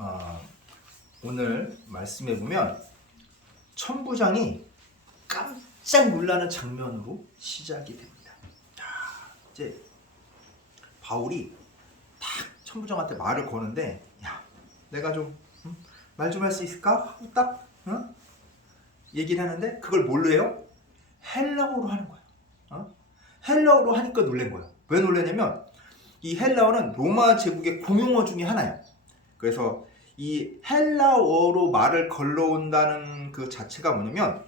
어, 오늘 말씀해 보면 천부장이 깜짝 놀라는 장면으로 시작이 됩니다. 이제 바울이 딱 천부장한테 말을 거는데, 야, 내가 좀 말 좀 할 수 있을까? 하고 딱 얘기를 하는데 그걸 뭘로 해요? 헬라어로 하는 거예요. 헬라어로 하니까 놀란 거예요. 왜 놀라냐면 이 헬라어는 로마 제국의 공용어 중에 하나예요. 그래서 이 헬라어로 말을 걸러온다는 그 자체가 뭐냐면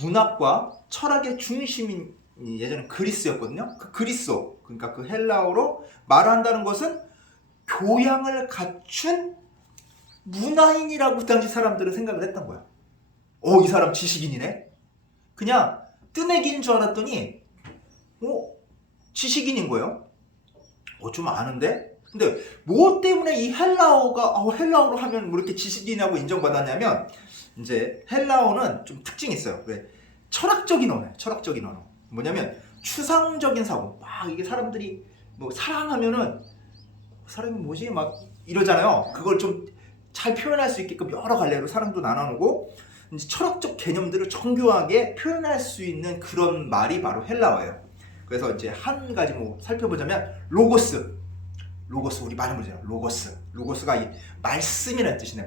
문학과 철학의 중심인 예전에 그리스였거든요. 그 그리스어, 그러니까 그 헬라어로 말한다는 것은 교양을 갖춘 문화인이라고 당시 사람들은 생각을 했던 거야. 이 사람 지식인이네? 그냥 뜨내기인 줄 알았더니 지식인인 거예요. 좀 아는데? 근데 뭐 때문에 이 헬라어로 하면 뭐 이렇게 지식인이라고 인정받았냐면, 이제 헬라어는 좀 특징이 있어요. 왜? 철학적인 언어예요. 철학적인 언어. 뭐냐면 추상적인 사고. 막 이게 사람들이 뭐 사랑하면은 사람이 뭐지? 막 이러잖아요. 그걸 좀 잘 표현할 수 있게끔 여러 갈래로 사랑도 나눠놓고 이제 철학적 개념들을 정교하게 표현할 수 있는 그런 말이 바로 헬라어예요. 그래서 이제 한 가지 뭐 살펴보자면 로고스 우리 많이 모르잖아요. 로고스가 이 말씀이라는 뜻이네.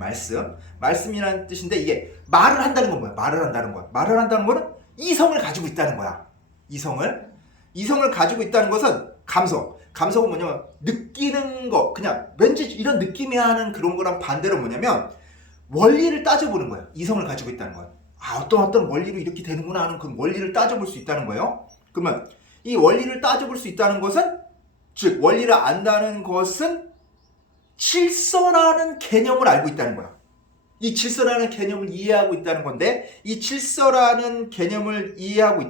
말씀이라는 뜻인데, 이게 말을 한다는 건 뭐야? 말을 한다는 거는 이성을 가지고 있다는 거야. 이성을 가지고 있다는 것은 감성은 뭐냐면 느끼는 거, 그냥 왠지 이런 느낌이 하는 그런 거랑 반대로 뭐냐면 원리를 따져보는 거예요. 이성을 가지고 있다는 거예요. 어떤 원리로 이렇게 되는구나 하는 그 원리를 따져볼 수 있다는 거예요. 그러면 이 원리를 따져볼 수 있다는 것은, 즉 원리를 안다는 것은 질서라는 개념을 알고 있다는 거야. 이 질서라는 개념을 이해하고 있다는 건데, 이 질서라는 개념을 이해하고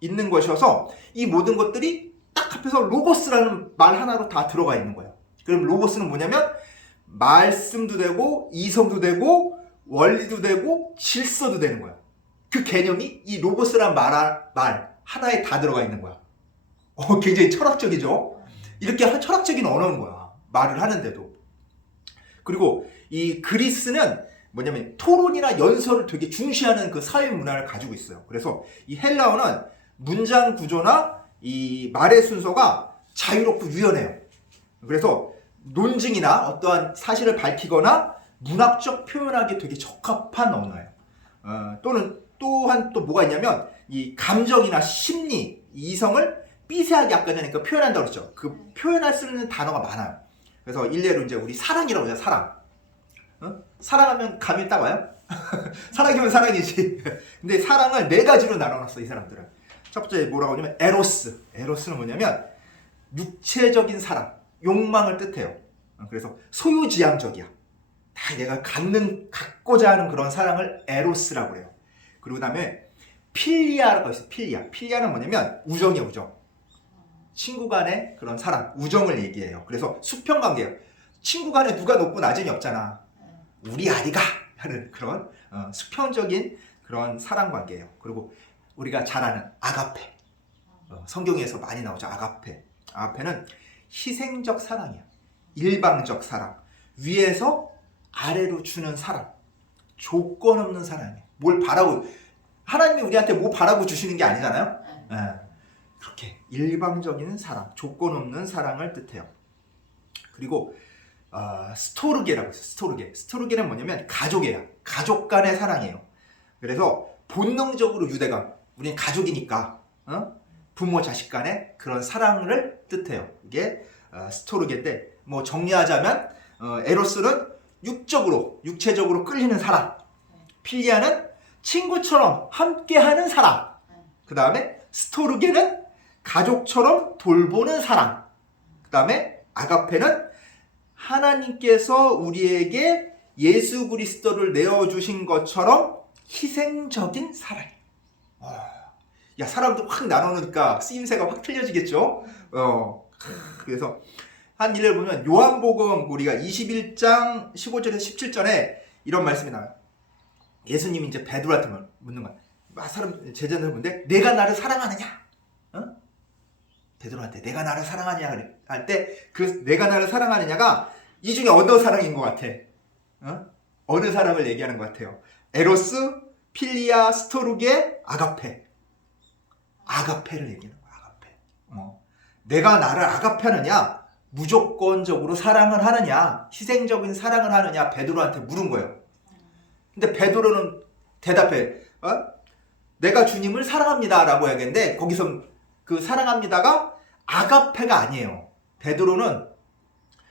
있는 것이어서 이 모든 것들이 딱 합해서 로고스라는 말 하나로 다 들어가 있는 거예요. 그럼 로고스는 뭐냐면 말씀도 되고 이성도 되고 원리도 되고 질서도 되는 거야. 그 개념이 이 로고스라는 말 하나에 다 들어가 있는 거야. 굉장히 철학적이죠? 이렇게 철학적인 언어인 거야. 말을 하는데도. 그리고 이 그리스는 뭐냐면 토론이나 연설을 되게 중시하는 그 사회 문화를 가지고 있어요. 그래서 이 헬라어는 문장 구조나 이 말의 순서가 자유롭고 유연해요. 그래서 논증이나 어떠한 사실을 밝히거나 문학적 표현하기에 되게 적합한 언어예요. 또한 뭐가 있냐면 이 감정이나 심리, 이성을 미세하게 아까 전에 표현한다고 그랬죠. 그 표현할 수 있는 단어가 많아요. 그래서 일례로 이제 우리 사랑이라고 하죠. 사랑하면 감이 딱 와요? 사랑이면 사랑이지. 근데 사랑을 네 가지로 나눠놨어, 이 사람들은. 첫 번째 뭐라고 하냐면 에로스는 뭐냐면 육체적인 사랑, 욕망을 뜻해요. 그래서 소유지향적이야. 다 내가 갖고자 하는 그런 사랑을 에로스라고 해요. 그리고 그 다음에 필리아라고 있어요. 필리아는 뭐냐면 우정이에요. 우정. 친구 간의 그런 사랑, 우정을 얘기해요. 그래서 수평관계예요. 친구 간에 누가 높고 낮은이 없잖아. 우리 아리가 하는 그런 수평적인 그런 사랑관계예요. 그리고 우리가 잘 아는 아가페, 성경에서 많이 나오죠. 아가페는 희생적 사랑이야. 일방적 사랑, 위에서 아래로 주는 사랑, 조건 없는 사랑이에요. 뭘 바라고, 하나님이 우리한테 뭐 바라고 주시는 게 아니잖아요. 그렇게 일방적인 사랑, 조건 없는 사랑을 뜻해요. 그리고 스토르게라고 있어요. 스토르게는 뭐냐면 가족이에요. 가족 간의 사랑이에요. 그래서 본능적으로 유대감, 우리는 가족이니까 부모 자식 간의 그런 사랑을 뜻해요. 이게 스토르게인데, 뭐 정리하자면 에로스는 육체적으로 끌리는 사랑, 필리아는 친구처럼 함께하는 사랑, 그 다음에 스토르게는 가족처럼 돌보는 사랑, 그 다음에 아가페는 하나님께서 우리에게 예수 그리스도를 내어주신 것처럼 희생적인 사랑. 사람도 확 나누니까 쓰임새가 확 틀려지겠죠. 그래서 한 일을 보면 요한복음 우리가 21장 15절에서 17절에 이런 말씀이 나와요. 예수님이 이제 베드로한테 묻는 거야. 사람 제자들 보는데 내가 나를 사랑하느냐? 베드로한테 내가 나를 사랑하느냐 할 때 그 내가 나를 사랑하느냐가 이 중에 어느 사랑인 것 같아? 어느 사랑을 얘기하는 것 같아요? 에로스, 필리아, 스토르게, 아가페. 아가페를 얘기하는 거야. 아가페. 내가 나를 아가페하느냐, 무조건적으로 사랑을 하느냐, 희생적인 사랑을 하느냐, 베드로한테 물은 거예요. 근데 베드로는 대답해. 내가 주님을 사랑합니다 라고 하겠는데, 거기서 그 사랑합니다가 아가페가 아니에요. 베드로는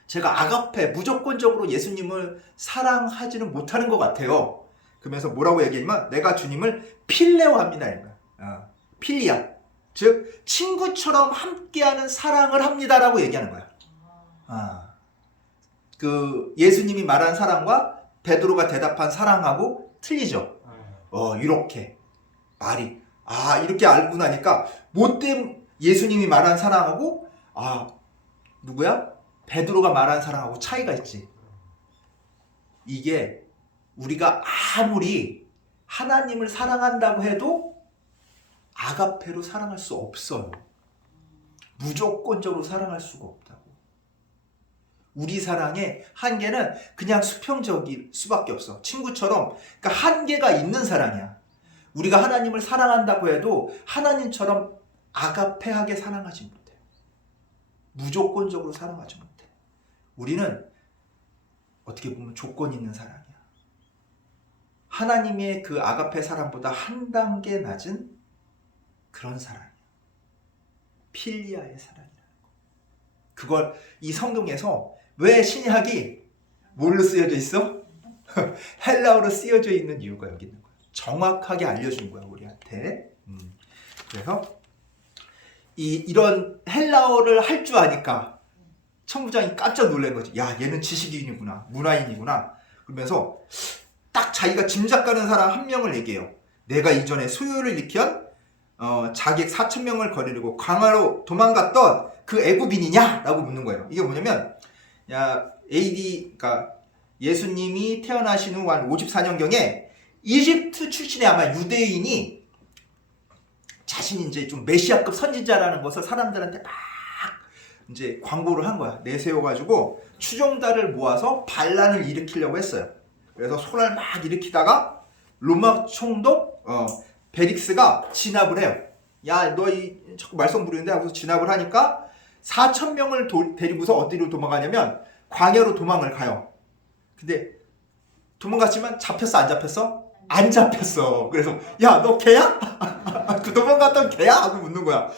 제가 아가페, 무조건적으로 예수님을 사랑하지는 못하는 것 같아요. 그러면서 뭐라고 얘기하냐면, 내가 주님을 필레오합니다. 필리아. 즉, 친구처럼 함께하는 사랑을 합니다라고 얘기하는 거야. 그 예수님이 말한 사랑과 베드로가 대답한 사랑하고 틀리죠. 이렇게 말이 이렇게 알고 나니까 못된 예수님이 말한 사랑하고 누구야? 베드로가 말한 사랑하고 차이가 있지. 이게 우리가 아무리 하나님을 사랑한다고 해도 아가페로 사랑할 수 없어요. 무조건적으로 사랑할 수가 없다고. 우리 사랑의 한계는 그냥 수평적일 수밖에 없어. 친구처럼, 그러니까 한계가 있는 사랑이야. 우리가 하나님을 사랑한다고 해도 하나님처럼 아가페하게 사랑하지 못해. 무조건적으로 사랑하지 못해. 우리는 어떻게 보면 조건 있는 사랑이야. 하나님의 그 아가페 사랑보다 한 단계 낮은 그런 사랑이야. 필리아의 사랑이라는 거. 그걸 이 성경에서 왜 신약이 뭘로 쓰여져 있어? 헬라어로 쓰여져 있는 이유가 여기 있는 거야. 정확하게 알려준 거야, 우리한테. 그래서 이런 헬라어를 할 줄 아니까 천부장이 깜짝 놀란 거지. 야, 얘는 지식인이구나, 문화인이구나. 그러면서 딱 자기가 짐작가는 사람 한 명을 얘기해요. 내가 이전에 소요를 일으킨 자객 4,000명을 거느리고 광야로 도망갔던 그 애굽인이냐? 라고 묻는 거예요. 이게 뭐냐면, 그러니까 예수님이 태어나신 후 한 54년경에 이집트 출신의 아마 유대인이 자신이 이제 좀 메시아급 선지자라는 것을 사람들한테 막 이제 광고를 한 거야. 내세워가지고 추종자를 모아서 반란을 일으키려고 했어요. 그래서 손을 막 일으키다가 로마 총독 베릭스가 진압을 해요. 야, 너 자꾸 말썽 부리는데 하고서 진압을 하니까 4,000명을 데리고서 어디로 도망가냐면 광야로 도망을 가요. 근데 도망갔지만 잡혔어, 안 잡혔어? 안 잡혔어. 그래서 야, 너 걔야? 그 도망갔던 걔야? 하고 묻는 거야.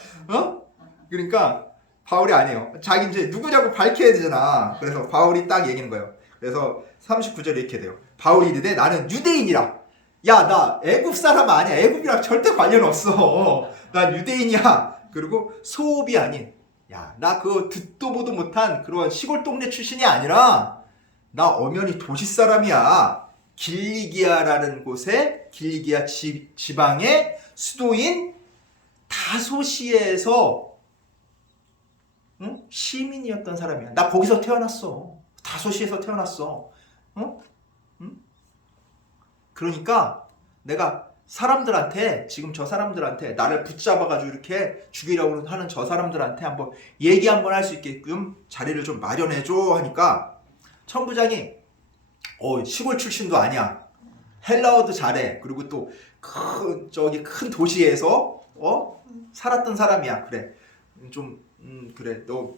그러니까 바울이 아니에요. 자기 이제 누구냐고 밝혀야 되잖아. 그래서 바울이 딱 얘기하는 거예요. 그래서 39절에 이렇게 돼요. 바울이 이르되 나는 유대인이라. 야, 나 애굽 사람 아니야. 애굽이랑 절대 관련 없어. 난 유대인이야. 그리고 소업이 아닌, 야, 나 그거 듣도 보도 못한 그런 시골 동네 출신이 아니라 나 엄연히 도시 사람이야. 길리기아라는 곳에, 길리기아 지방의 수도인 다소시에서 시민이었던 사람이야. 나 거기서 태어났어. 다소시에서 태어났어. 그러니까 내가 사람들한테, 지금 저 사람들한테 나를 붙잡아가지고 이렇게 죽이려고 하는 저 사람들한테 한번 얘기 한번 할 수 있게끔 자리를 좀 마련해줘 하니까 천부장이 시골 출신도 아니야. 헬라어도 잘해. 그리고 또 큰 도시에서 살았던 사람이야. 그래. 그래. 너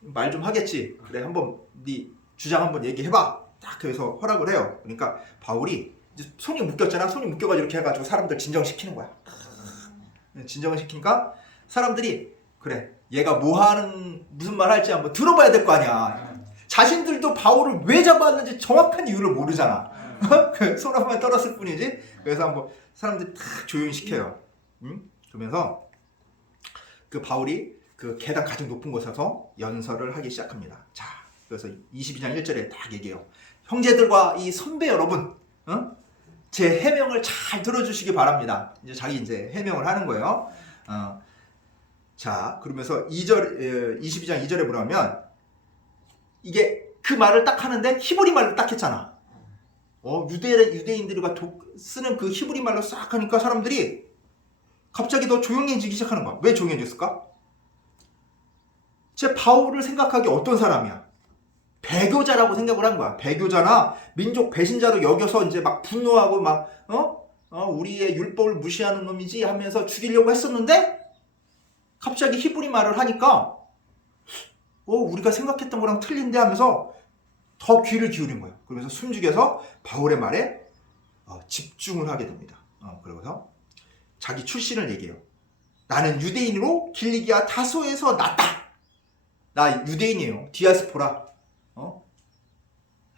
말 좀 하겠지. 그래. 한번 네 주장 한번 얘기해봐. 딱 그래서 허락을 해요. 그러니까 바울이 이제 손이 묶였잖아. 손이 묶여가지고 이렇게 해가지고 사람들 진정시키는 거야. 진정을 시키니까 사람들이 그래. 얘가 무슨 말 할지 한번 들어봐야 될 거 아니야. 자신들도 바울을 왜 잡았는지 정확한 이유를 모르잖아. 손 한번 떨었을 뿐이지. 그래서 한번 사람들이 탁 조용히 시켜요. 그러면서 그 바울이 그 계단 가장 높은 곳에서 연설을 하기 시작합니다. 자, 그래서 22장 1절에 딱 얘기해요. 형제들과 이 선배 여러분, 제 해명을 잘 들어주시기 바랍니다. 이제 자기 이제 해명을 하는 거예요. 자, 그러면서 22장 2절에 보면 이게 그 말을 딱 하는데 히브리 말로 딱 했잖아. 유대인들이 쓰는 그 히브리 말로 싹 하니까 사람들이 갑자기 더 조용해지기 시작하는 거야. 왜 조용해졌을까? 제 바울을 생각하기 어떤 사람이야? 배교자라고 생각을 한 거야. 배교자나 민족 배신자로 여겨서 이제 막 분노하고 막 우리의 율법을 무시하는 놈이지 하면서 죽이려고 했었는데 갑자기 히브리 말을 하니까 우리가 생각했던 거랑 틀린데 하면서 더 귀를 기울인 거예요. 그러면서 숨죽여서 바울의 말에 집중을 하게 됩니다. 그러면서 자기 출신을 얘기해요. 나는 유대인으로 길리기아 다소에서 났다. 나 유대인이에요. 디아스포라.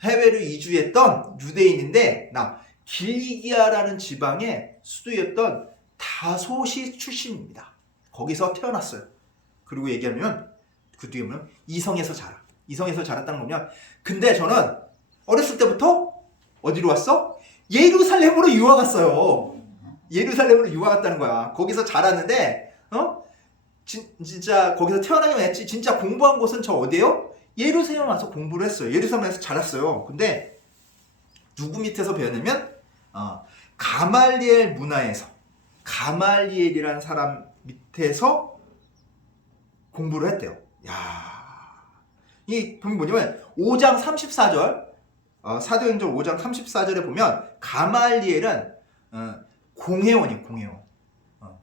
해외로 이주했던 유대인인데 나 길리기아라는 지방의 수도였던 다소시 출신입니다. 거기서 태어났어요. 그리고 얘기하면 그 뒤에 보면 이성에서 자라. 이성에서 자랐다는 거면 근데 저는 어렸을 때부터 어디로 왔어? 예루살렘으로 유학 갔어요. 예루살렘으로 유학 갔다는 거야. 거기서 자랐는데 진짜 거기서 태어나긴 했지. 진짜 공부한 곳은 저 어디예요? 예루살렘 와서 공부를 했어요. 예루살렘에서 자랐어요. 근데 누구 밑에서 배웠냐면 가말리엘 문화에서 가말리엘이라는 사람 밑에서 공부를 했대요. 이 보면 뭐냐면 5장 34절 사도행전 5장 34절에 보면 가말리엘은 공회원이에요.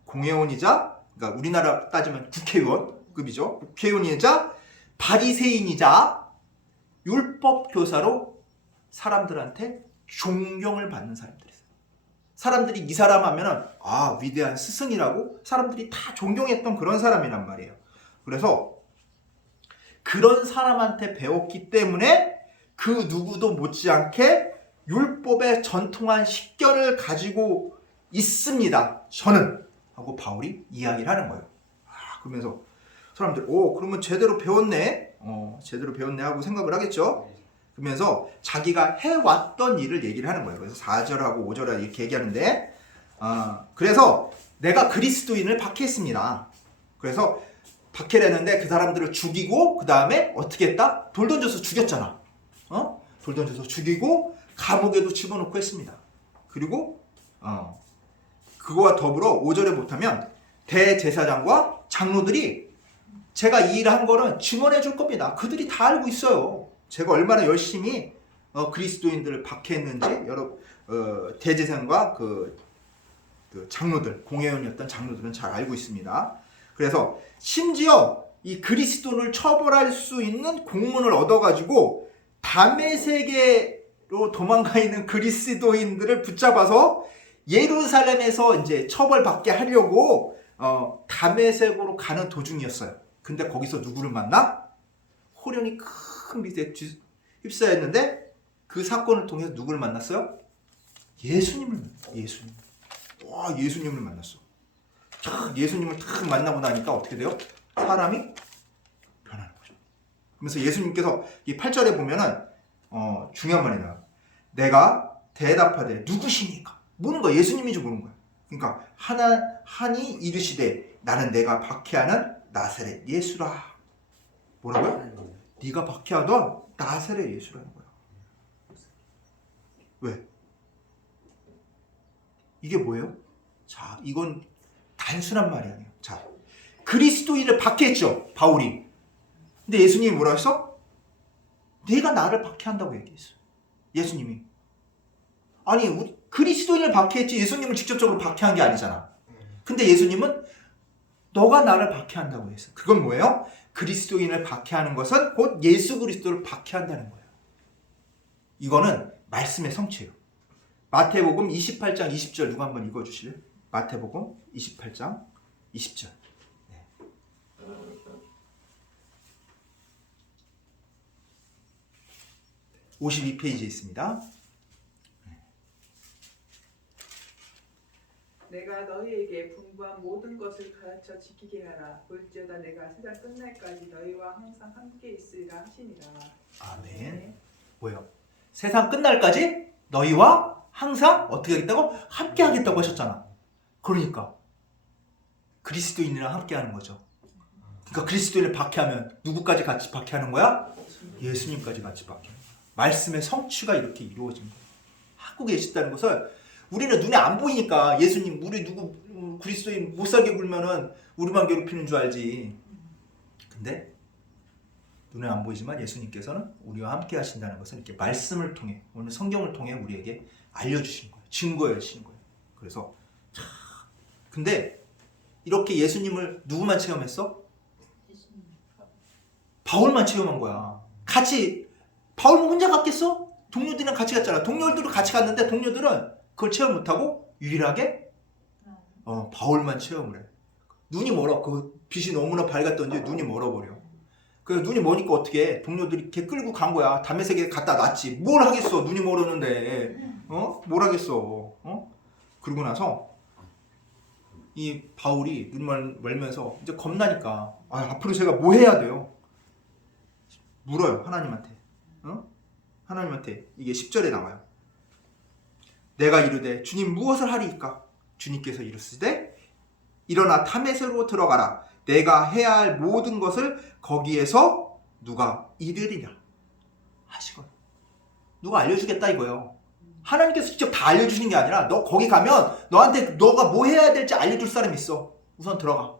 공회원이자 그러니까 우리나라 따지면 국회의원급이죠. 국회의원이자 바리새인이자 율법 교사로 사람들한테 존경을 받는 사람들이었어요. 사람들이 이 사람 하면은 위대한 스승이라고 사람들이 다 존경했던 그런 사람이란 말이에요. 그래서 그런 사람한테 배웠기 때문에 그 누구도 못지않게 율법의 전통한 식견을 가지고 있습니다. 저는 하고 바울이 이야기를 하는 거예요. 그러면서 사람들 그러면 제대로 배웠네. 제대로 배웠네 하고 생각을 하겠죠. 그러면서 자기가 해왔던 일을 얘기를 하는 거예요. 그래서 4절하고 5절에 이렇게 얘기하는데 그래서 내가 그리스도인을 박해했습니다. 그래서 박해를 했는데 그 사람들을 죽이고 그 다음에 어떻게 했다? 돌 던져서 죽였잖아. 돌 던져서 죽이고 감옥에도 집어넣고 했습니다. 그리고 그거와 더불어 5절에 못하면 대제사장과 장로들이 제가 이 일을 한 거는 증언해 줄 겁니다. 그들이 다 알고 있어요. 제가 얼마나 열심히 그리스도인들을 박해했는지 여러 대제사장과 그 장로들, 공회원이었던 장로들은 잘 알고 있습니다. 그래서 심지어 이 그리스도를 처벌할 수 있는 공문을 얻어가지고 다메섹으로 도망가 있는 그리스도인들을 붙잡아서 예루살렘에서 이제 처벌받게 하려고 다메섹으로 가는 도중이었어요. 근데 거기서 누구를 만나? 호련히 큰 빛에 휩싸였는데 그 사건을 통해서 누구를 만났어요? 예수님을 만났어요. 예수님을 만났어. 예수님을 탁 만나고 나니까 어떻게 돼요? 사람이 변하는 거죠. 그래서 예수님께서 이 8절에 보면은 중요한 말이 나와요. 내가 대답하되 누구시니까? 묻는 거야. 예수님인지 묻는 거야. 그러니까 하니 이르시되 나는 내가 박해하는 나사렛 예수라. 뭐라고요? 네가 박해하던 나사렛 예수라는 거야. 왜? 이게 뭐예요? 자, 이건 단순한 말이 아니에요. 자, 그리스도인을 박해했죠, 바울이. 근데 예수님이 뭐라 했어? 네가 나를 박해한다고 얘기했어요. 예수님이. 아니, 우리 그리스도인을 박해했지 예수님을 직접적으로 박해한 게 아니잖아. 근데 예수님은 너가 나를 박해한다고 했어. 그건 뭐예요? 그리스도인을 박해하는 것은 곧 예수 그리스도를 박해한다는 거예요. 이거는 말씀의 성취예요. 마태복음 28장 20절 누가 한번 읽어주실래요? 마태복음 28장 20절. 52페이지에 있습니다. 내가 너희에게 분부한 모든 것을 가르쳐 지키게 하라. 볼지어다 내가 세상 끝날까지 너희와 항상 함께 있으리라 하시니라. 아멘. 네. 뭐예요? 세상 끝날까지 너희와 항상 어떻게 하겠다고? 함께 하겠다고 하셨잖아. 그러니까 그리스도인이랑 함께 하는 거죠. 그러니까 그리스도인을 박해하면 누구까지 같이 박해하는 거야? 예수님까지 같이 박해하는 거야. 말씀의 성취가 이렇게 이루어진 거예요. 하고 계시다는 것을 우리는 눈에 안 보이니까 예수님 우리 누구 그리스도인 못 살게 굴면은 우리만 괴롭히는 줄 알지. 근데 눈에 안 보이지만 예수님께서는 우리와 함께 하신다는 것을 이렇게 말씀을 통해, 오늘 성경을 통해 우리에게 알려주신 거예요. 증거해 주신 거예요. 그래서 근데 이렇게 예수님을 누구만 체험했어? 바울만 체험한 거야. 같이 바울은 혼자 갔겠어? 동료들이랑 같이 갔잖아. 동료들도 같이 갔는데 동료들은 그걸 체험 못하고 유일하게 바울만 체험을 해. 눈이 멀어. 그 빛이 너무나 밝았던지 눈이 멀어버려. 그래서 눈이 머니까 어떻게 해? 동료들이 이렇게 끌고 간 거야. 담에색에 갖다 놨지. 뭘 하겠어? 눈이 멀었는데. 뭘 하겠어? 그러고 나서 이 바울이 눈을 멀면서 이제 겁나니까 앞으로 제가 뭐 해야 돼요? 물어요. 하나님한테. 하나님한테 이게 10절에 나와요. 내가 이르되 주님 무엇을 하리이까? 주님께서 이르시되 일어나 담에색으로 들어가라. 내가 해야 할 모든 것을 거기에서 누가 이르리라 하시거든. 누가 알려주겠다 이거예요. 하나님께서 직접 다 알려주시는 게 아니라 너 거기 가면 너한테 너가 뭐 해야 될지 알려줄 사람이 있어. 우선 들어가.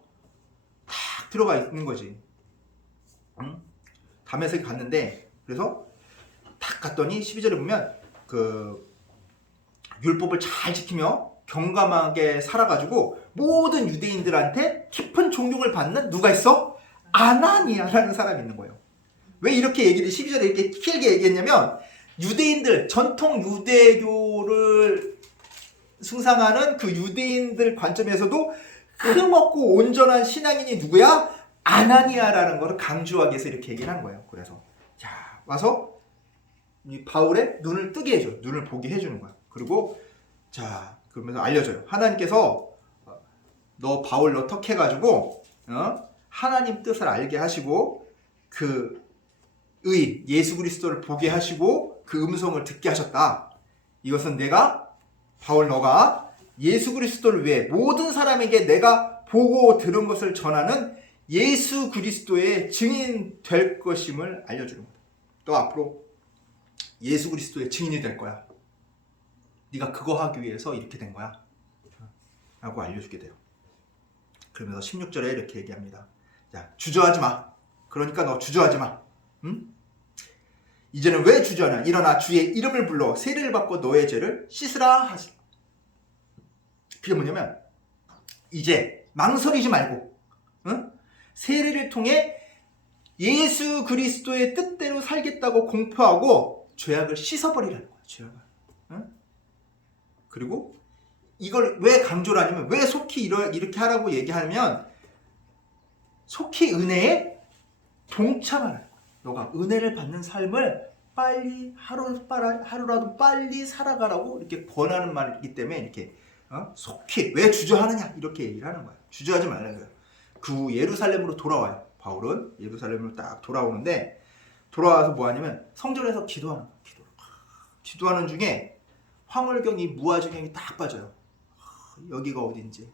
딱 들어가 있는 거지. 담에색 갔는데 그래서 딱 갔더니 12절에 보면 그 율법을 잘 지키며 경감하게 살아가지고 모든 유대인들한테 깊은 존경을 받는 누가 있어? 아나니아라는 사람이 있는 거예요. 왜 이렇게 얘기를 12절에 이렇게 길게 얘기했냐면 유대인들, 전통 유대교를 숭상하는 그 유대인들 관점에서도 흠없고 온전한 신앙인이 누구야? 아나니아라는 것을 강조하기 위해서 이렇게 얘기를 한 거예요. 그래서 자 와서 이 바울의 눈을 뜨게 해줘. 눈을 보게 해주는 거야. 그리고 자 그러면서 알려줘요. 하나님께서 너 바울 너 턱해가지고 하나님 뜻을 알게 하시고 그 의 예수 그리스도를 보게 하시고 그 음성을 듣게 하셨다. 이것은 내가 바울 너가 예수 그리스도를 위해 모든 사람에게 내가 보고 들은 것을 전하는 예수 그리스도의 증인 될 것임을 알려주는 거다. 너 앞으로 예수 그리스도의 증인이 될 거야. 네가 그거 하기 위해서 이렇게 된 거야 라고 알려주게 돼요. 그러면서 16절에 이렇게 얘기합니다. 자, 주저하지 마. 그러니까 너 주저하지 마. 응? 이제는 왜 주저하냐? 일어나 주의 이름을 불러 세례를 받고 너의 죄를 씻으라 하시. 그게 뭐냐면 이제 망설이지 말고 세례를 통해 예수 그리스도의 뜻대로 살겠다고 공표하고 죄악을 씻어버리라는 거야. 죄악을. 그리고 이걸 왜 강조를 하냐면 왜 속히 이렇게 하라고 얘기하면 속히 은혜에 동참하는 거야. 너가 은혜를 받는 삶을 빨리 하루라도 빨리 살아가라고 이렇게 권하는 말이기 때문에 이렇게 속히 왜 주저하느냐 이렇게 얘기를 하는 거야. 주저하지 말라는 거야. 그 후 예루살렘으로 돌아와요. 바울은 예루살렘으로 딱 돌아오는데 돌아와서 뭐 하냐면 성전에서 기도하는 거야. 기도하는 중에 황홀경이 무아지경이 딱 빠져요. 여기가 어딘지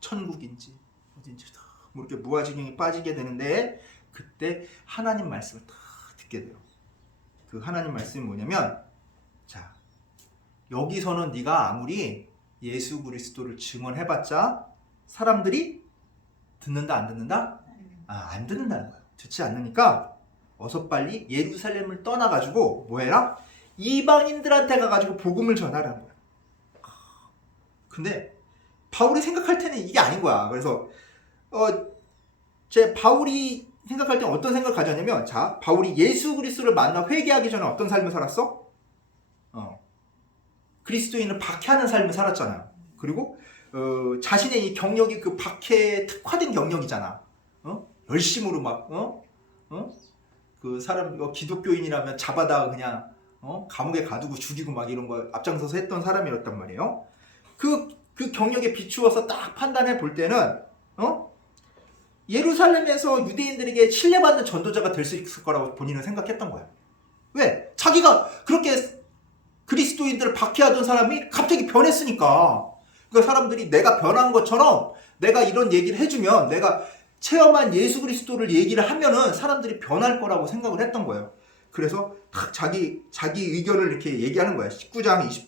천국인지 어딘지 뭐 이렇게 무아지경이 빠지게 되는데 그때 하나님 말씀을 딱 듣게 돼요. 그 하나님 말씀이 뭐냐면 자 여기서는 네가 아무리 예수 그리스도를 증언해봤자 사람들이 듣는다 안 듣는다? 안 듣는다는 거예요. 듣지 않으니까 어서 빨리 예루살렘을 떠나가지고 뭐 해라? 이방인들한테 가가지고 복음을 전하라는 거야. 근데 바울이 생각할 때는 이게 아닌 거야. 그래서 바울이 생각할 때는 어떤 생각을 가졌냐면 자 바울이 예수 그리스도를 만나 회개하기 전에 어떤 삶을 살았어? 그리스도인을 박해하는 삶을 살았잖아요. 그리고 자신의 이 경력이 그 박해에 특화된 경력이잖아. 열심으로 막 그 사람 기독교인이라면 잡아다 그냥 감옥에 가두고 죽이고 막 이런 거 앞장서서 했던 사람이었단 말이에요. 그 경력에 비추어서 딱 판단해 볼 때는 예루살렘에서 유대인들에게 신뢰받는 전도자가 될 수 있을 거라고 본인은 생각했던 거야. 왜? 자기가 그렇게 그리스도인들을 박해하던 사람이 갑자기 변했으니까. 그러니까 사람들이 내가 변한 것처럼 내가 이런 얘기를 해주면 내가 체험한 예수 그리스도를 얘기를 하면은 사람들이 변할 거라고 생각을 했던 거예요. 그래서 딱 자기 의견을 이렇게 얘기하는 거야. 19절에서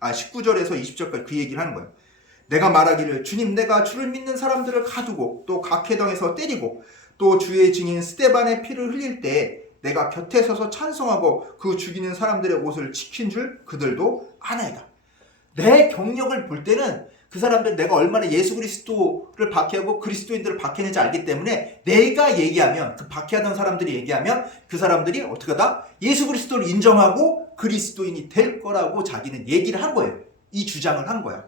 20절까지 그 얘기를 하는 거예요. 내가 말하기를 주님 내가 주를 믿는 사람들을 가두고 또 각회당에서 때리고 또 주의 증인 스데반의 피를 흘릴 때 내가 곁에 서서 찬송하고 그 죽이는 사람들의 옷을 지킨 줄 그들도 아나이다. 내 경력을 볼 때는 그 사람들 내가 얼마나 예수 그리스도를 박해하고 그리스도인들을 박해했는지 알기 때문에 내가 얘기하면 그 박해하던 사람들이 얘기하면 그 사람들이 어떻게 하다? 예수 그리스도를 인정하고 그리스도인이 될 거라고 자기는 얘기를 한 거예요. 이 주장을 한 거야.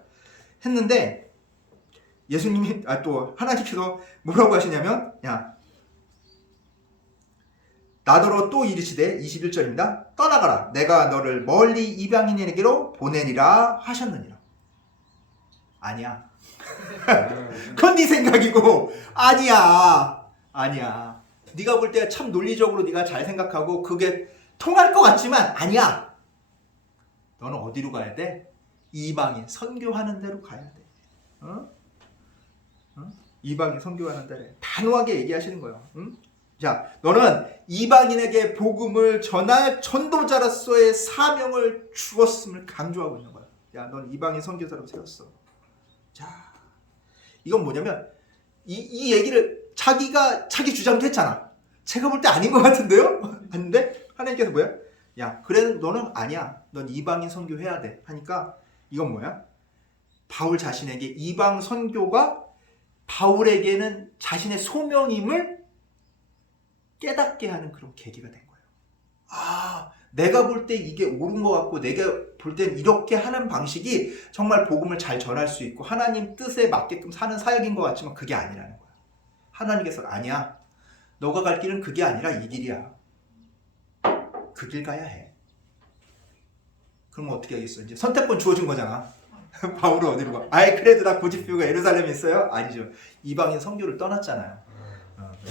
했는데 예수님이 또 하나님께서 뭐라고 하시냐면 야 나더러 또 이르시되 21절입니다. 떠나가라 내가 너를 멀리 이방인에게로 보내리라 하셨느니라. 아니야. 그건 네 생각이고 아니야. 네가 볼 때 참 논리적으로 네가 잘 생각하고 그게 통할 것 같지만 아니야. 너는 어디로 가야 돼? 이방인 선교하는 데로 가야 돼. 이방인 선교하는 데로 단호하게 얘기하시는 거예요. 응? 자, 너는 이방인에게 복음을 전할 전도자로서의 사명을 주었음을 강조하고 있는 거야. 야, 넌 이방인 선교사로 세웠어. 자, 이건 뭐냐면 이 얘기를 자기 주장도 했잖아. 제가 볼 때 아닌 것 같은데요? 아닌데 하나님께서 뭐야? 야, 그래 너는 아니야. 넌 이방인 선교해야 돼. 하니까 이건 뭐야? 바울 자신에게 이방 선교가 바울에게는 자신의 소명임을 깨닫게 하는 그런 계기가 된 거예요. 아, 내가 볼 때 이게 옳은 것 같고 내가 볼 땐 이렇게 하는 방식이 정말 복음을 잘 전할 수 있고 하나님 뜻에 맞게끔 사는 사역인 것 같지만 그게 아니라는 거야. 하나님께서 아니야. 너가 갈 길은 그게 아니라 이 길이야. 그 길 가야 해. 그럼 어떻게 하겠어? 이제 선택권 주어진 거잖아. 바울은 어디로 가? 아이 그래도 나 고집피우가 예루살렘에 있어요? 아니죠. 이방인 선교를 떠났잖아요.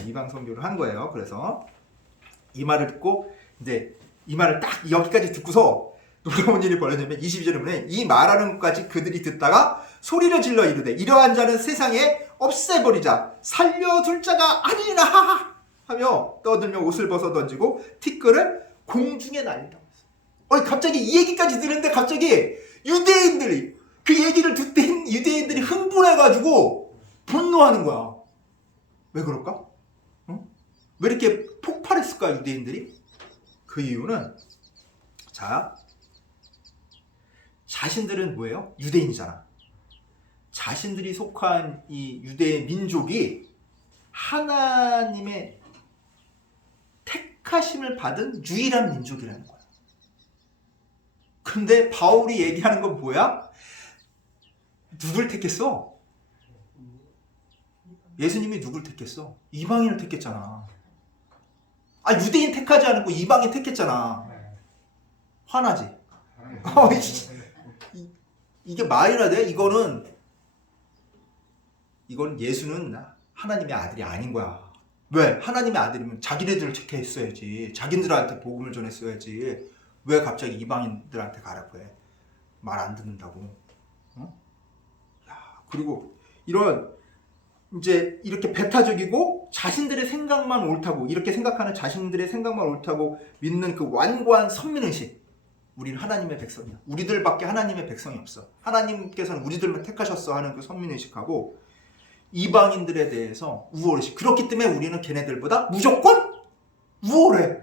이방 선교를 한 거예요. 그래서 이 말을 듣고 이제 이 말을 딱 여기까지 듣고서 놀라운 일이 벌어지면 22절에 보면 이 말하는 것까지 그들이 듣다가 소리를 질러 이르되 이러한 자는 세상에 없애버리자 살려둘 자가 아니니라 하며 떠들며 옷을 벗어 던지고 티끌을 공중에 날린다고 했어요. 갑자기 이 얘기까지 들었는데 갑자기 유대인들이 그 얘기를 듣던 유대인들이 흥분해가지고 분노하는 거야. 왜 그럴까? 왜 이렇게 폭발했을까 유대인들이? 그 이유는 자 자신들은 뭐예요? 유대인이잖아. 자신들이 속한 이 유대 민족이 하나님의 택하심을 받은 유일한 민족이라는 거야. 근데 바울이 얘기하는 건 뭐야? 누굴 택했어? 예수님이 누굴 택했어? 이방인을 택했잖아. 유대인 택하지 않고 이방인 택했잖아. 화나지? 이게 말이나 돼? 이건 예수는 하나님의 아들이 아닌 거야. 왜? 하나님의 아들이면 자기네들을 택했어야지. 자기들한테 복음을 전했어야지. 왜 갑자기 이방인들한테 가라고 해? 말 안 듣는다고. 그리고 이제 이렇게 배타적이고 자신들의 생각만 옳다고 이렇게 생각하는 자신들의 생각만 옳다고 믿는 그 완고한 선민의식. 우리는 하나님의 백성이야. 우리들밖에 하나님의 백성이 없어. 하나님께서는 우리들만 택하셨어 하는 그 선민의식하고 이방인들에 대해서 우월의식. 그렇기 때문에 우리는 걔네들보다 무조건 우월해.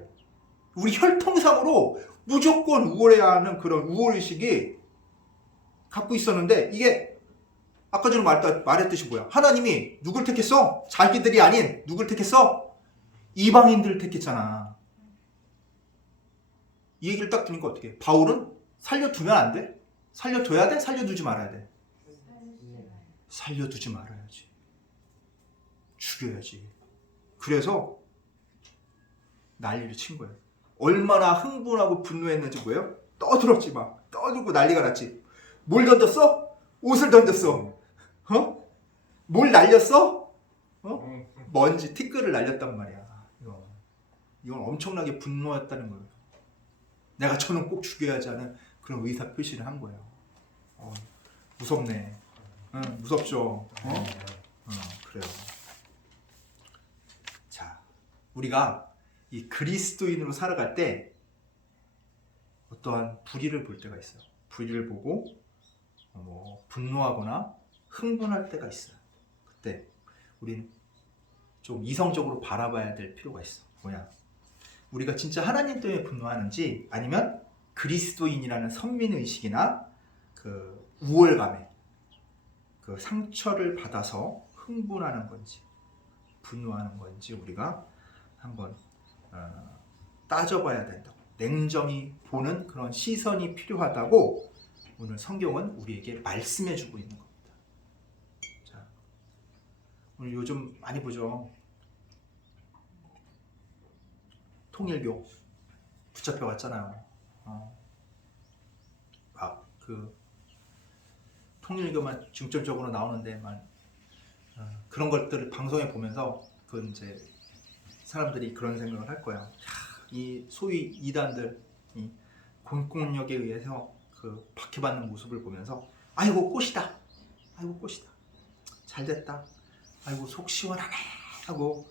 우리 혈통상으로 무조건 우월해야 하는 그런 우월의식이 갖고 있었는데 이게 아까 전에 말했듯이 뭐야? 하나님이 누굴 택했어? 자기들이 아닌 누굴 택했어? 이방인들을 택했잖아. 이 얘기를 딱 들으니까 어떻게 해? 바울은 살려두면 안 돼? 살려둬야 돼? 살려두지 말아야 돼? 살려두지 말아야지. 죽여야지. 그래서 난리를 친 거예요. 얼마나 흥분하고 분노했는지 뭐예요? 떠들었지 막. 떠들고 난리가 났지. 뭘 던졌어? 옷을 던졌어. 뭘 날렸어? 먼지, 티끌을 날렸단 말이야. 이건 엄청나게 분노했다는 거예요. 내가 저는 꼭 죽여야지 하는 그런 의사 표시를 한 거예요. 무섭네. 무섭죠. 그래요. 자, 우리가 이 그리스도인으로 살아갈 때 어떠한 불의를 볼 때가 있어요. 불의를 보고 분노하거나 흥분할 때가 있어요. 그때 우리는 좀 이성적으로 바라봐야 될 필요가 있어. 뭐냐? 우리가 진짜 하나님 때문에 분노하는지 아니면 그리스도인이라는 선민의식이나 그 우월감에 그 상처를 받아서 흥분하는 건지 분노하는 건지 우리가 한번 따져봐야 된다고, 냉정히 보는 그런 시선이 필요하다고 오늘 성경은 우리에게 말씀해주고 있는 겁니다. 자, 오늘 요즘 많이 보죠. 통일교 붙잡혀 왔잖아요. 그 통일교만 중점적으로 나오는데 그런 것들을 방송에 보면서 그 이제 사람들이 그런 생각을 할 거야. 이 소위 이단들 이 공권력에 의해서 그 박해받는 모습을 보면서 아이고 꽃이다, 아이고 꽃이다, 잘됐다, 아이고 속 시원하네 하고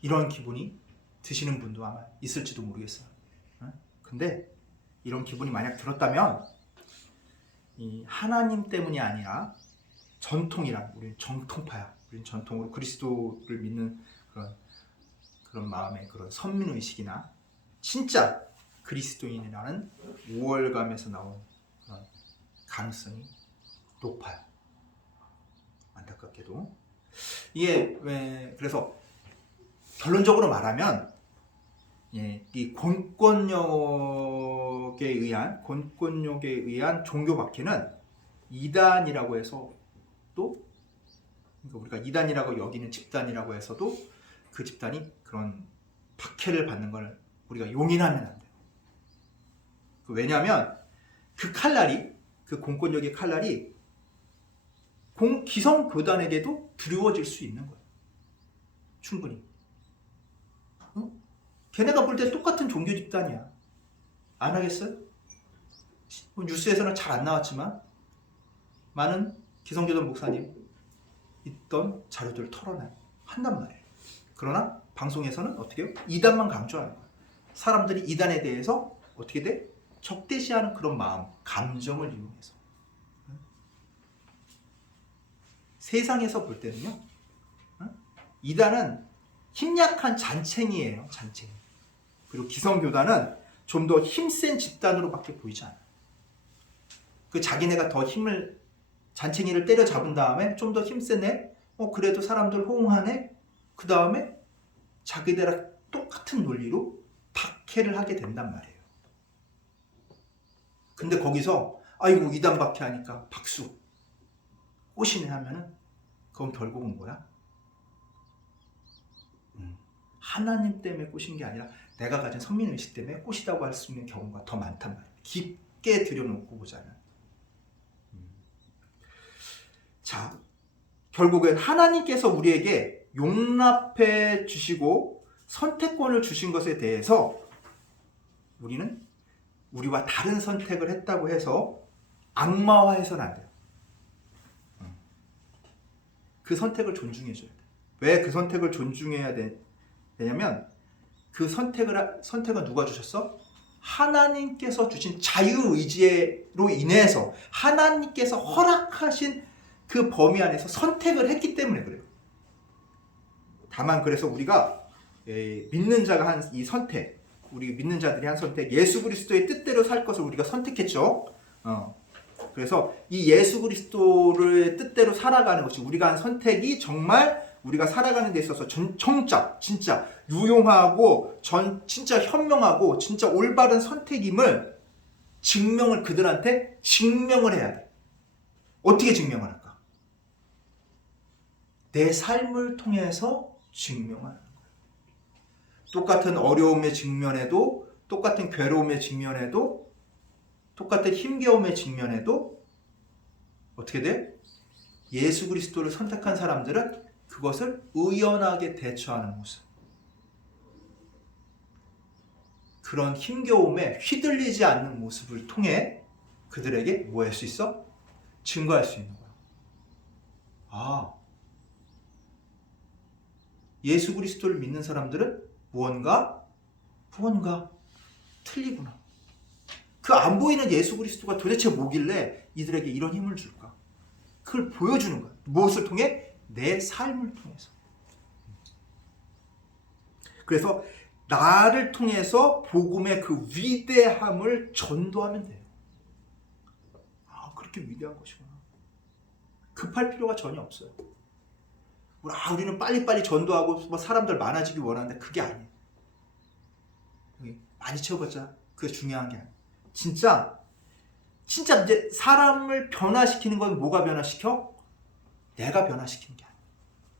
이런 기분이 드시는 분도 아마 있을지도 모르겠어요. 근데 이런 기분이 만약 들었다면 이 하나님 때문이 아니라 전통이란, 우리는 정통파야. 우리는 전통으로 그리스도를 믿는 그런 마음의 그런 선민의식이나 진짜 그리스도인이라는 우월감에서 나온 그런 가능성이 높아요. 안타깝게도. 이게 왜 그래서 결론적으로 말하면 이 공권력에 의한 종교 박해는 이단이라고 해서 또 그러니까 우리가 이단이라고 여기는 집단이라고 해서도 그 집단이 그런 박해를 받는 걸 우리가 용인하면 안 돼요. 왜냐하면 그 칼날이, 그 공권력의 칼날이 기성교단에게도 두려워질 수 있는 거예요. 충분히. 걔네가 볼 때 똑같은 종교 집단이야. 안 하겠어요? 뉴스에서는 잘 안 나왔지만 많은 기성교단 목사님 있던 자료들을 한단 말이에요. 그러나 방송에서는 어떻게 해요? 이단만 강조하는 거예요. 사람들이 이단에 대해서 어떻게 돼? 적대시하는 그런 마음, 감정을 이용해서. 세상에서 볼 때는요, 이단은 힘약한 잔챙이에요. 잔챙이. 그리고 기성교단은 좀 더 힘센 집단으로밖에 보이지 않아요. 그 자기네가 더 잔챙이를 때려잡은 다음에 좀 더 힘세네? 그래도 사람들 호응하네? 그 다음에 자기들랑 똑같은 논리로 박해를 하게 된단 말이에요. 근데 거기서 아이고 이단 박해하니까 박수, 꽃이네 하면은 그건 결국은 뭐야? 하나님 때문에 꽃인 게 아니라 내가 가진 선민의식 때문에 꽃이라고 할 수 있는 경우가 더 많단 말이에요. 깊게 들여놓고 보자면. 자, 결국엔 하나님께서 우리에게 용납해 주시고 선택권을 주신 것에 대해서 우리는 우리와 다른 선택을 했다고 해서 악마화해서는 안 돼요. 그 선택을 존중해 줘야 돼요. 왜 그 선택을 존중해야 되냐면 그 선택은 누가 주셨어? 하나님께서 주신 자유의지로 인해서 하나님께서 허락하신 그 범위 안에서 선택을 했기 때문에 그래요. 다만 그래서 우리가 믿는 자가 한 이 선택, 우리 믿는 자들이 한 선택, 예수 그리스도의 뜻대로 살 것을 우리가 선택했죠. 그래서 이 예수 그리스도의 뜻대로 살아가는 것이 우리가 한 선택이 정말 우리가 살아가는 데 있어서 정작 진짜 유용하고 진짜 현명하고 진짜 올바른 선택임을 그들한테 증명을 해야 돼. 어떻게 증명을 할까? 내 삶을 통해서 증명하는 거예요. 똑같은 어려움의 직면에도, 똑같은 괴로움의 직면에도, 똑같은 힘겨움의 직면에도 어떻게 돼? 예수 그리스도를 선택한 사람들은 그것을 의연하게 대처하는 모습. 그런 힘겨움에 휘둘리지 않는 모습을 통해 그들에게 뭐 할 수 있어? 증거할 수 있는 거야. 예수 그리스도를 믿는 사람들은 무언가 틀리구나. 그 안 보이는 예수 그리스도가 도대체 뭐길래 이들에게 이런 힘을 줄까? 그걸 보여주는 거야. 무엇을 통해? 내 삶을 통해서. 그래서 나를 통해서 복음의 그 위대함을 전도하면 돼요. 아, 그렇게 위대한 것이구나. 급할 필요가 전혀 없어요. 우리는 빨리빨리 전도하고 뭐 사람들 많아지기 원하는데 그게 아니에요. 여기 많이 채워봤자 그게 중요한 게 아니에요. 진짜 이제 사람을 변화시키는 건 뭐가 변화시켜? 내가 변화시키는 게 아니야.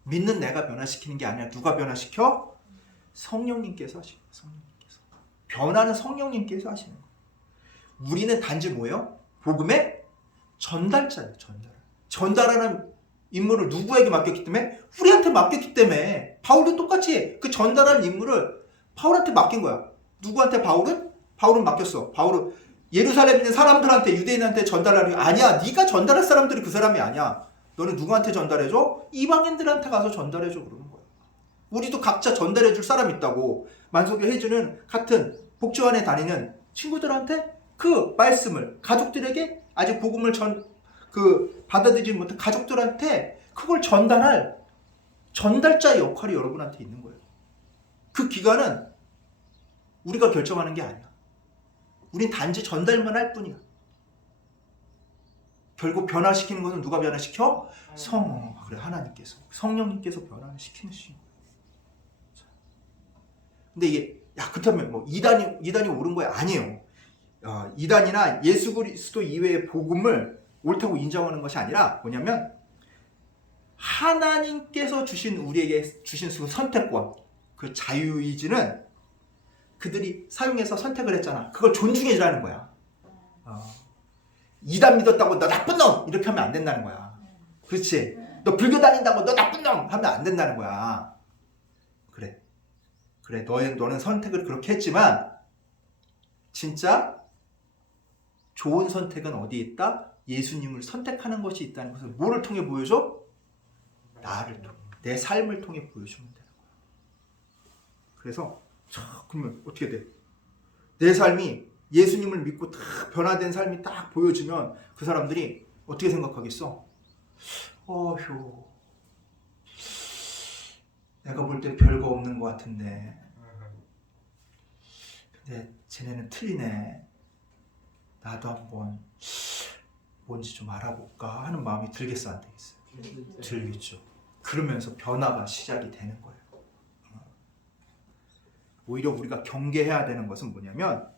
믿는 내가 변화시키는 게 아니라 누가 변화시켜? 성령님께서 하시는 거예요. 성령님께서. 변화는 성령님께서 하시는 거예요. 우리는 단지 뭐예요? 복음의 전달자예요. 전달하는 임무를 누구에게 맡겼기 때문에? 우리한테 맡겼기 때문에. 바울도 똑같이 그 전달하는 임무를 바울한테 맡긴 거야. 누구한테? 바울은 맡겼어. 바울은 예루살렘에 있는 사람들한테, 유대인한테 전달하는 게 아니야. 네가 전달할 사람들이 그 사람이 아니야. 너는 누구한테 전달해줘? 이방인들한테 가서 전달해줘. 그러는 거야. 우리도 각자 전달해줄 사람이 있다고. 만석이 해주는 같은 복지 안에 다니는 친구들한테 그 말씀을 가족들에게 아직 복음을 받아들이지 못한 가족들한테 그걸 전달할 전달자의 역할이 여러분한테 있는 거예요. 그 기간은 우리가 결정하는 게 아니야. 우린 단지 전달만 할 뿐이야. 결국 변화시키는 것은 누가 변화시켜? 하나님께서. 성령님께서 변화를 시키는 거예요. 근데 이게 그렇다면 뭐 이단이 옳은 거야? 아니에요. 이단이나 예수 그리스도 이외의 복음을 옳다고 인정하는 것이 아니라 뭐냐면 하나님께서 우리에게 주신 그 선택권, 그 자유의지는 그들이 사용해서 선택을 했잖아. 그걸 존중해주라는 거야. 이단 믿었다고 너 나쁜 놈! 이렇게 하면 안 된다는 거야. 그렇지? 너 불교 다닌다고 너 나쁜 놈! 하면 안 된다는 거야. 그래, 너는 선택을 그렇게 했지만 진짜 좋은 선택은 어디에 있다? 예수님을 선택하는 것이 있다는 것을 뭐를 통해 보여줘? 나를 통해, 내 삶을 통해 보여주면 되는 거야. 그래서 그러면 어떻게 돼? 내 삶이 예수님을 믿고 딱 변화된 삶이 딱 보여주면 그 사람들이 어떻게 생각하겠어? 어휴, 내가 볼 때 별거 없는 것 같은데 근데 쟤네는 틀리네. 나도 한번 뭔지 좀 알아볼까 하는 마음이 들겠어, 안 되겠어요? 들겠죠. 그러면서 변화가 시작이 되는 거예요. 오히려 우리가 경계해야 되는 것은 뭐냐면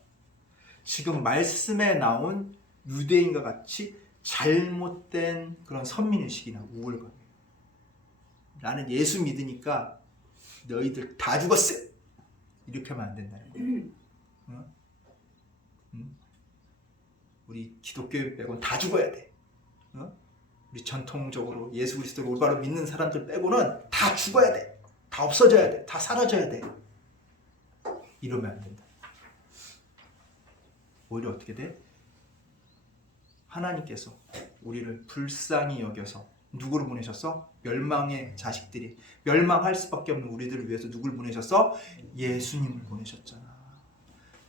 지금 말씀에 나온 유대인과 같이 잘못된 그런 선민의식이나 우월감이에요. 나는 예수 믿으니까 너희들 다 죽었어! 이렇게 하면 안 된다는 거예요. 우리 기독교 빼고는 다 죽어야 돼. 우리 전통적으로 예수 그리스도를 올바로 믿는 사람들 빼고는 다 죽어야 돼. 다 없어져야 돼. 다 사라져야 돼. 이러면 안 된다. 오히려 어떻게 돼? 하나님께서 우리를 불쌍히 여겨서 누구를 보내셨어? 멸망의 자식들이 멸망할 수밖에 없는 우리들을 위해서 누구를 보내셨어? 예수님을 보내셨잖아.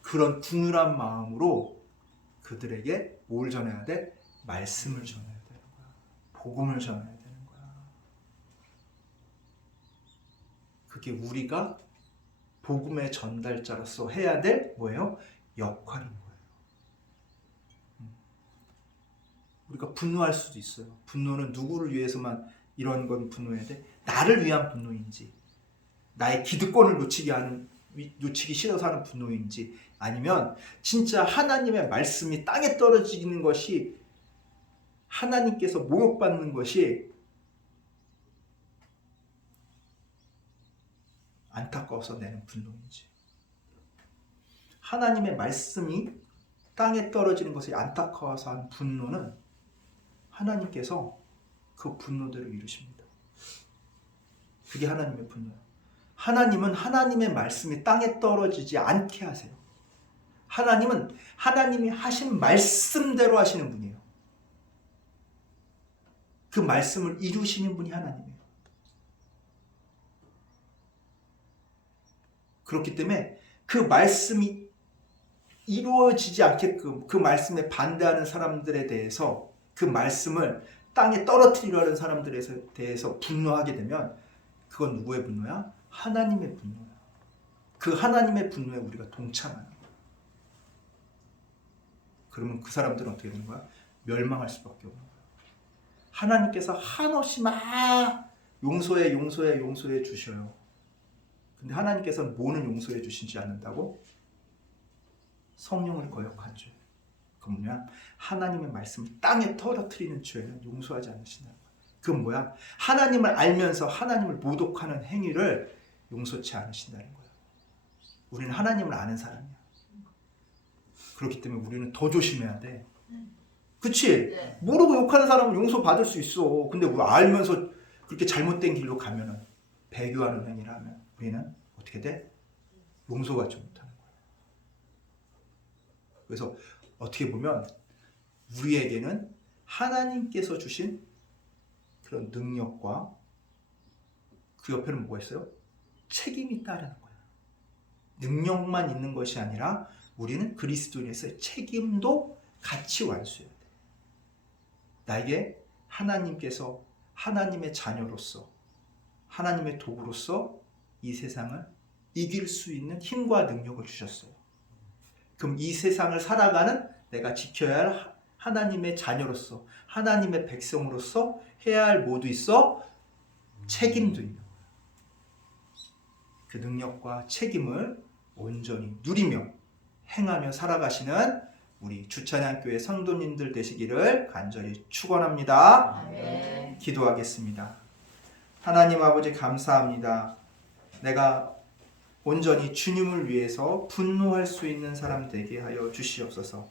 그런 궁휼한 마음으로 그들에게 뭘 전해야 돼? 말씀을 전해야 되는 거야. 복음을 전해야 되는 거야. 그게 우리가 복음의 전달자로서 해야 될 뭐예요? 역할인 거예요. 우리가 분노할 수도 있어요. 분노는 누구를 위해서만 이런 건 분노해야 돼? 나를 위한 분노인지, 나의 기득권을 놓치기 싫어서 하는 분노인지, 아니면 진짜 하나님의 말씀이 땅에 떨어지는 것이, 하나님께서 모욕받는 것이 안타까워서 내는 분노인지, 하나님의 말씀이 땅에 떨어지는 것이 안타까워서 하는 분노는 하나님께서 그 분노대로 이루십니다. 그게 하나님의 분노예요. 하나님은 하나님의 말씀이 땅에 떨어지지 않게 하세요. 하나님은 하나님이 하신 말씀대로 하시는 분이에요. 그 말씀을 이루시는 분이 하나님이에요. 그렇기 때문에 그 말씀이 이루어지지 않게끔 그 말씀에 반대하는 사람들에 대해서, 그 말씀을 땅에 떨어뜨리려는 사람들에 대해서 분노하게 되면 그건 누구의 분노야? 하나님의 분노야. 그 하나님의 분노에 우리가 동참하는 거야. 그러면 그 사람들은 어떻게 되는 거야? 멸망할 수밖에 없는 거야. 하나님께서 한없이 막 용서해 주셔요. 근데 하나님께서는 뭐는 용서해 주시지 않는다고? 성령을 거역한 죄. 그 뭐냐? 하나님의 말씀을 땅에 떨어뜨리는 죄는 용서하지 않으신다는 거야. 그건 뭐야? 하나님을 알면서 하나님을 모독하는 행위를 용서치 않으신다는 거야. 우리는 하나님을 아는 사람이야. 그렇기 때문에 우리는 더 조심해야 돼. 그치? 네. 모르고 욕하는 사람은 용서받을 수 있어. 근데 왜 알면서 그렇게 잘못된 길로 가면은, 배교하는 행위를 하면 우리는 어떻게 돼? 용서받지 못하는 거야. 그래서 어떻게 보면 우리에게는 하나님께서 주신 그런 능력과 그 옆에는 뭐가 있어요? 책임이 따르는 거야. 능력만 있는 것이 아니라 우리는 그리스도인에서의 책임도 같이 완수해야 돼. 나에게 하나님께서 하나님의 자녀로서, 하나님의 도구로서 이 세상을 이길 수 있는 힘과 능력을 주셨어요. 그럼 이 세상을 살아가는 내가 지켜야 할 하나님의 자녀로서, 하나님의 백성으로서 해야 할 뭐도 있어? 책임도 있는 거예요. 그 능력과 책임을 온전히 누리며 행하며 살아가시는 우리 주찬양교회 성도님들 되시기를 간절히 축원합니다. 아멘. 기도하겠습니다. 하나님 아버지 감사합니다. 내가 온전히 주님을 위해서 분노할 수 있는 사람 되게 하여 주시옵소서.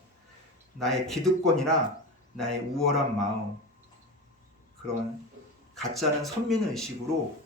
나의 기득권이나 나의 우월한 마음, 그런 가짜는 선민의식으로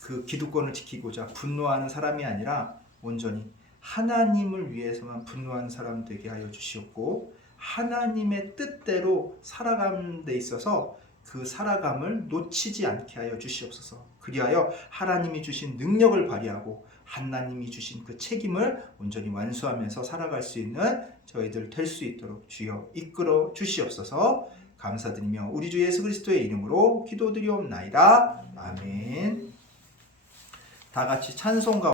그 기득권을 지키고자 분노하는 사람이 아니라 온전히 하나님을 위해서만 분노하는 사람 되게 하여 주시옵고, 하나님의 뜻대로 살아가는 데 있어서 그 살아감을 놓치지 않게 하여 주시옵소서. 그리하여 하나님이 주신 능력을 발휘하고 하나님이 주신 그 책임을 온전히 완수하면서 살아갈 수 있는 저희들 될 수 있도록 주여 이끌어 주시옵소서. 감사드리며 우리 주 예수 그리스도의 이름으로 기도드리옵나이다. 아멘. 다 같이 찬송가